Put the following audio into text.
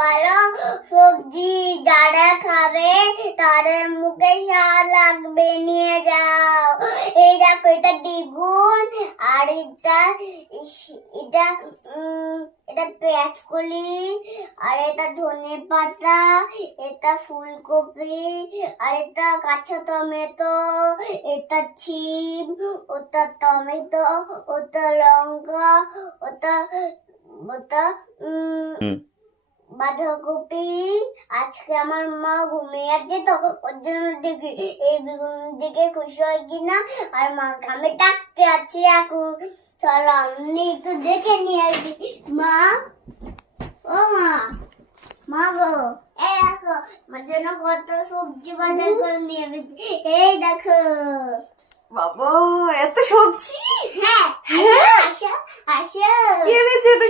ভালো সবজি, যারা খাবে তাদের মুখে স্বাদ লাগবে, নিয়ে যাও। এই দেখো, এটা বেগুন, আর এটা এটা এটা পেঁয়াজকলি, আর এটা ধনে পাতা, এটা ফুলকপি, আর এটা কাঁচা টমেটো, এটা শিম, ওটা টমেটো, ওটা লঙ্কা, ওটা ওটা বাঁধাকপি। আজকে আমার মা ঘুমিয়ে আছে তো, ওর জন্য দেখি এই বেগুন দিকে খুশি হয় কিনা। আর মাকে আমি ডাকতে আছি এখন। চলো আমি একটু দেখে নিয়ে আসি। মা, ও মা, মা গো, এই দেখো আমার জন্য কত সবজি বাজার করে নিয়ে এসেছি। এই দেখো। বাবা, এত সবজি! হ্যাঁ, হ্যাঁ? আসো আসো। কে এনেছে এত